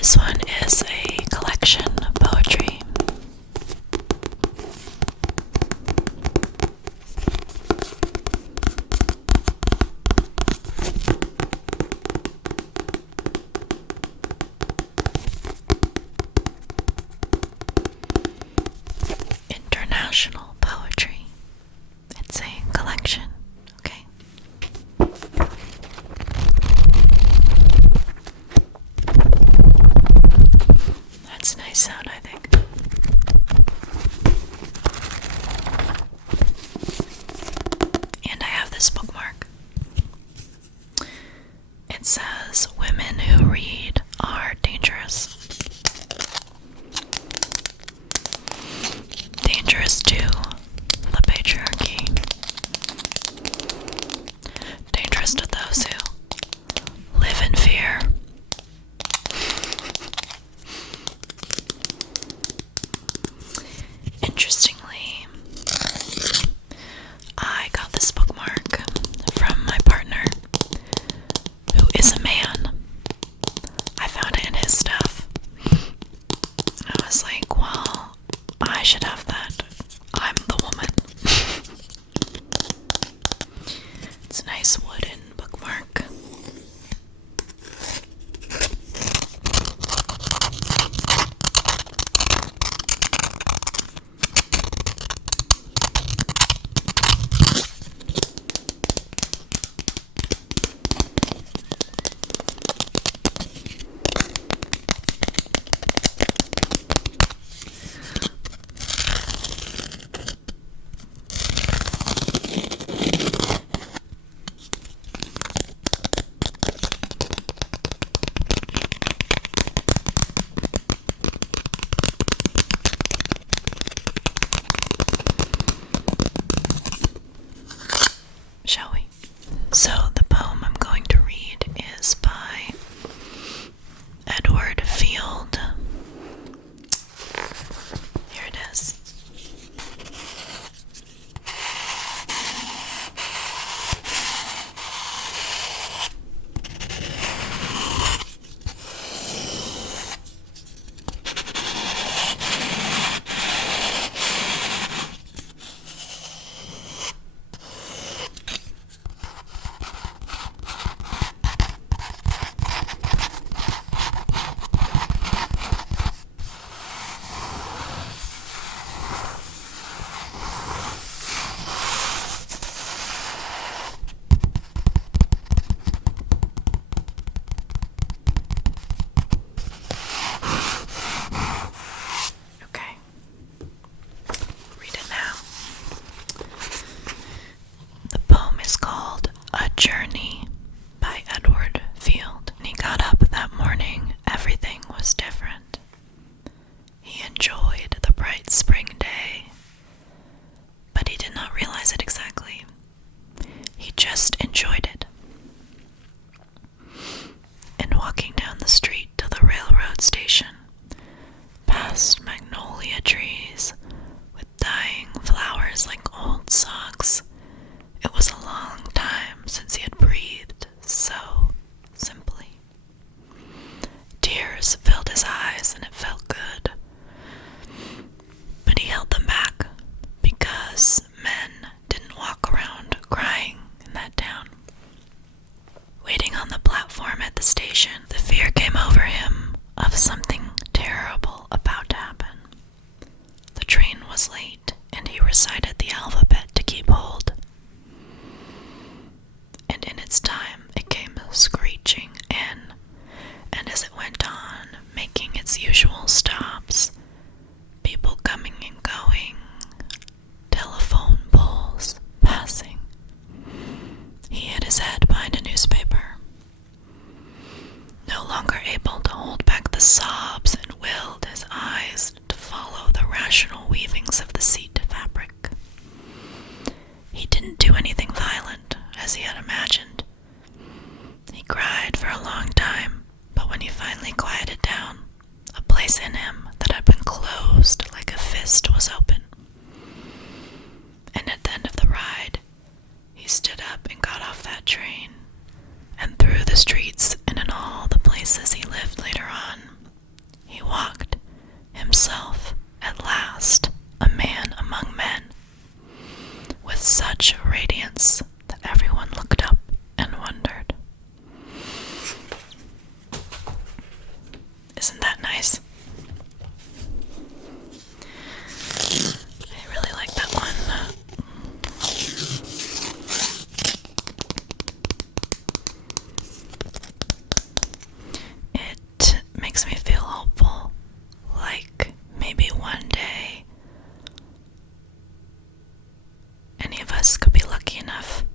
This one is a collection of poetry. International poetry. It's a collection, okay? That's a nice sound, I think. And I have this bookmark. It says, "Women who read are dangerous." Dangerous to the patriarchy. Dangerous to those who live in fear. Interestingly, I got this bookmark from my partner, who is a man. I found it in his stuff. I was like, well, I should have that. I'm the woman. It's a nice wooden bookmark. Shall we? So the poem I'm going to read is by Edward Field. Here it is. Okay. Read it now. The poem is called A Journey by Edward Field. When he got up that morning, everything was different. He enjoyed the bright spring day, but he did not realize it exactly. He just enjoyed it. And walking down the street to the railroad station, past magnolia trees with dying flowers like old socks, it was a long time since he had breathed so simply. Tears filled his eyes and it felt good. But he held them back because men didn't walk around crying in that town. Waiting on the platform at the station, the fear came over him of something terrible about to happen. The train was late, and he recited the alphabet to keep hold. And in its time, it came screeching in, and as it went on, making its usual stops, people coming and going, telephone poles passing. He hid his head behind a newspaper, no longer able to hold back the sobs, and willed his eyes to follow the rational weavings of the seat fabric. He didn't do anything violent, as he had imagined. He cried for a long time, but when he finally quieted down, a place in him that had been closed like a fist was open. And at the end of the ride, he stood up and got off that train, and through the streets and in all the places he lived later on, us could be lucky enough